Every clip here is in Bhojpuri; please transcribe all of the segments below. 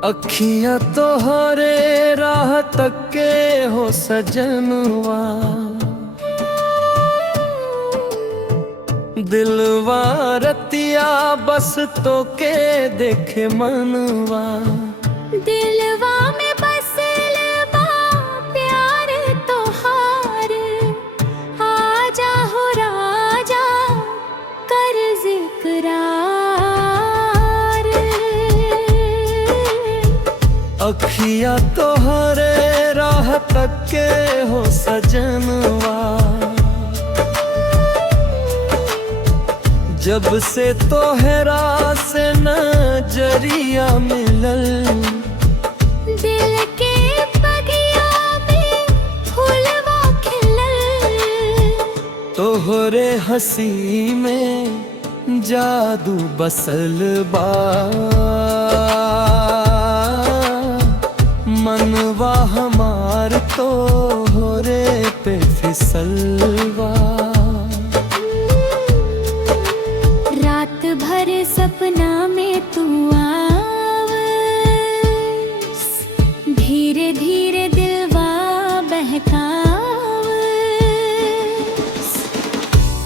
अखियां तोहरे राह तके हो सजनवा, दिलवा रतिया बस तो के देखे मनवा। दिलवा में बसलवा प्यार तोहार, आजा हो राजा कर जिक्रार। अखियां तोहरे राह तके हो सजनवा, जब से तोहरा से नजरिया मिलल, दिल के बगिया में फूलवा खिलल। तोहरे हंसी में जादू बसल बा, मनवा हमार तोहरे पे फिसलवा। रात भर सपना में तू आवस, धीरे धीरे दिलवा बहकावस।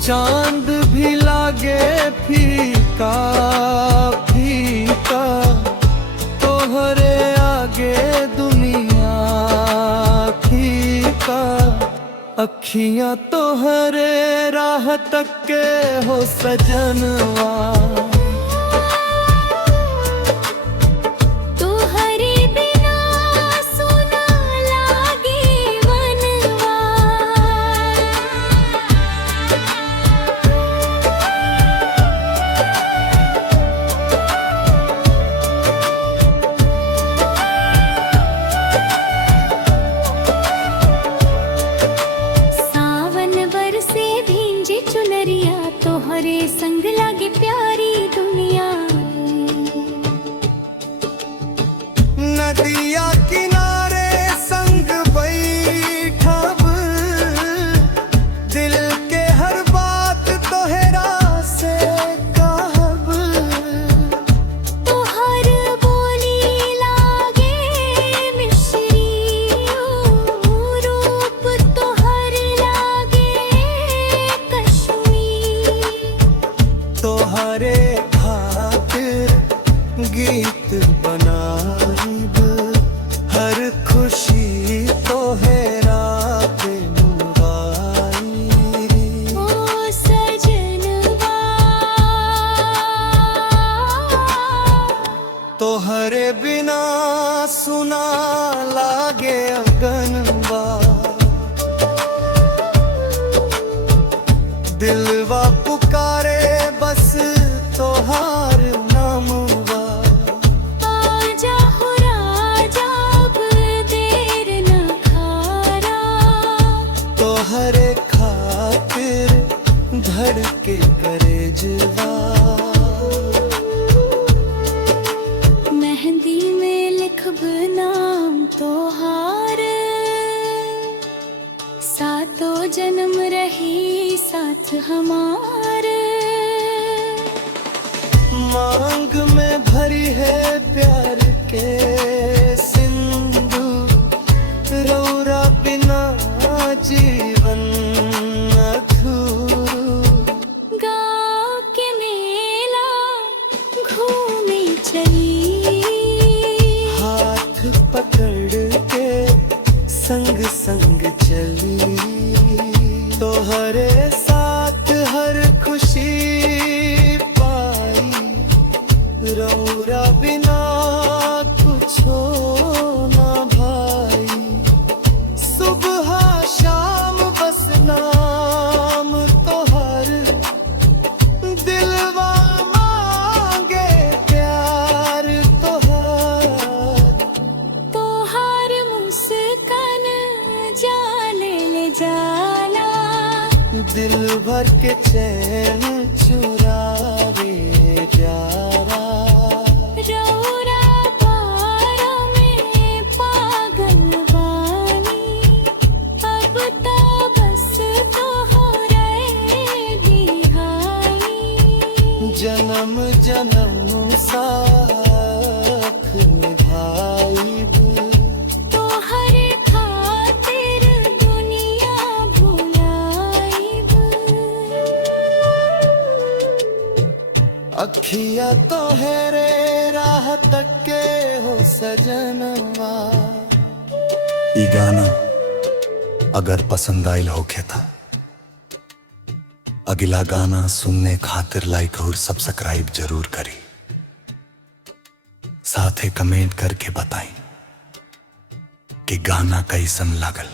चांद भी लागे फीका फीका, तोहरे आगे दुनिया फीका। अखियां तोहरे राह तके हो सजनवा, तोहरे बिना सुना लागे मनवा। चुनरिया तोहरे संग लागे प्यारी दुनिया। नदिया किनारे संग बैठब, दिल के हर बात तोहरा से कहब। तोहर बोली लागे मिश्री, रूप तोहर लागे तोहरे खातिर गीत बनाइब, हर खुशी तोहरा पे मुबाई। ओ सजनवा, तोहरे बिना सुना लागे अगनवा, दिलवा पुकारे बस तोहार नामवा। आजा हो राजा अब देर न खारा, तोहरे खातिर धड़के करेजवा। मेहंदी में लिखब नाम तोहार, सातों जन्म रही साथ हमार। मांग में भरी है प्यार के सिंधु, रौरा बिना जीवन अधूरू। गाँव के मेला घूमे चली, हाथ पकड़ के संग संग चली। तोहरे साथ हर खुशी पाई, रौरा बिना कुछो ना भाई। सुबह शाम बस नाम तोहर, दिलवा मांगे प्यार तोहर। तोहार मुस्कान जाले ले जाला, दिल भर के चैन चुरावे प्यारा। रौरा बारा में पागल बानी, अब तो बस तोहरे बिहाई। जन्म जन्म साथ निभाइब। तोहरे खातिर दुनिया भुलाइब। अखिया तोहरे राह तके हो सजनवा। ई गाना अगर पसंद आइल होखे था अगला गाना सुनने खातिर लाइक और सब्सक्राइब जरूर करी। साथे कमेंट करके बताई कि गाना कैसन लागल।